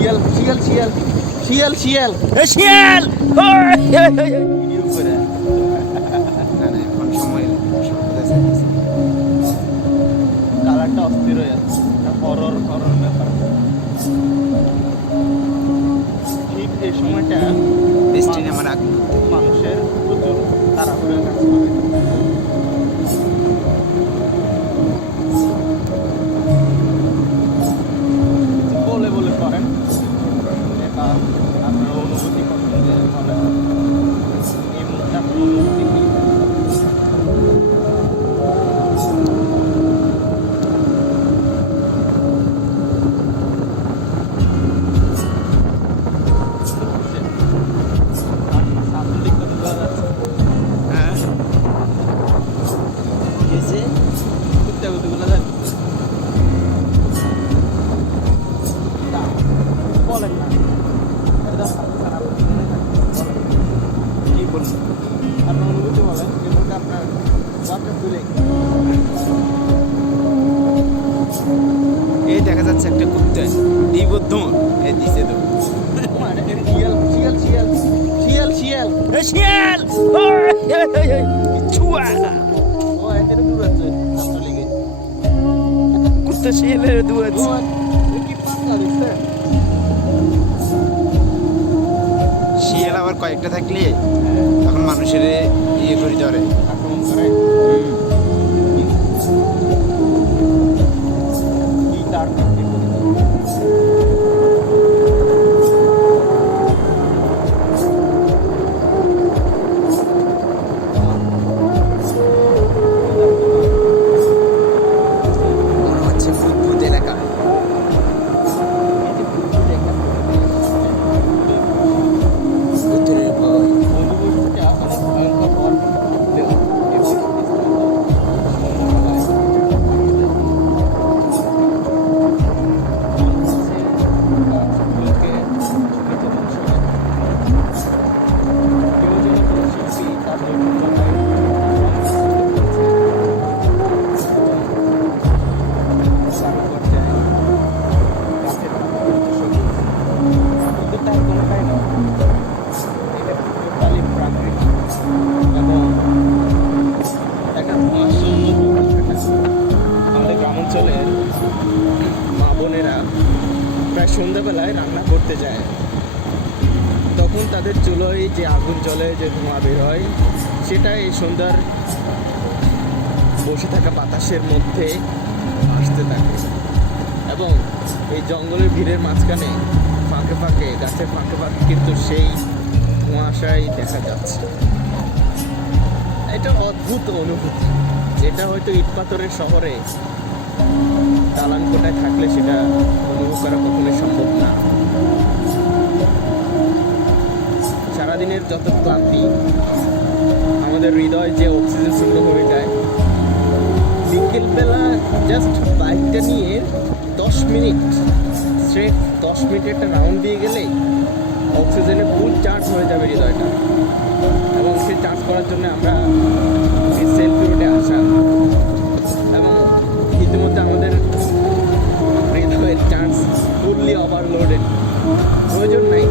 শিয়াল শিয়াল শিয়াল শিয়াল শিয়াল এ শিয়াল ভিডিও করে না না এখন সময় সর্বদা চাইতেছে কালারটা অস্থির হয়ে যাচ্ছে হরর হরর ব্যাপার ঠিক এই সময়টা বৃষ্টি নামার আগ মুহূর্তে। মানুষের প্রচুর তাড়াহুড়ো কাজ করে কিছু বলে বলে করেন বা আপনার অনুভূতি করেন যে বলেন এই মুহূর্তে আপনার অনুভূতি কি সামনের দিকটা বোঝা যাচ্ছে হ্যাঁ গেছে কুত্তা কুত্তিগুলো যাচ্ছে না বলেন না এটা খারাপ কি বলবো আপনার অনুভূতি বলেন এই মুহূর্তে আপনার বাচ্চা তুলে এই দেখা যাচ্ছে একটা কুত্তা নিবদ্ধ এই দিছে তো শিয়াল শিয়াল শিয়াল শিয়াল শিয়াল এ শিয়াল ছুয়া ও এদের দূর আছে ছাত্র লীগে কুত্তা শিয়ালের দুয়াছে কি পাঙ্গা দিচ্ছে শিয়াল আবার কয়েকটা থাকলে তখন মানুষের ইয়ে করে ধরে আক্রমণ করে কি তার মনে হচ্ছে বুদবুদ এলাকা ভিতরের ভয় অনুভূতিটা অনেক ভয়ঙ্কর হওয়ার এবং আমাদের গ্রামাঞ্চলের মা বোনেরা প্রায় সন্ধ্যাবেলায় রান্না করতে যায় তখন তাদের চুলোয় যে আগুন জ্বলে যে ধোঁয়া বের হয় সেটা এই সন্ধ্যার বসে থাকা বাতাসের মধ্যে আসতে থাকে এবং এই জঙ্গলের ভিড়ের মাঝখানে ফাঁকে ফাঁকে গাছের ফাঁকে ফাঁকে কিন্তু সেই ধোঁয়াশাই দেখা যাচ্ছে এটা অদ্ভুত অনুভূতি যেটা হয়তো ইটপাথরের শহরে দালান কোটায় থাকলে সেটা অনুভব করা কখনোই সম্ভব না সারাদিনের যত ক্লান্তি আমাদের হৃদয় যে অক্সিজেন শূন্য হয়ে যায় বিকেলবেলা জাস্ট বাইকটা নিয়ে 10 মিনিট স্ট্রেট 10 মিনিট একটা রাউন্ড দিয়ে গেলেই অক্সিজেনে ফুল চার্জ হয়ে যাবে হৃদয়টা এবং সেই চার্জ করার জন্য আমরা এই সেলফি রোডে আসা এবং ইতিমধ্যে আমাদের হৃদয়ের চার্জ ফুললি ওভারলোডেড প্রয়োজন নাই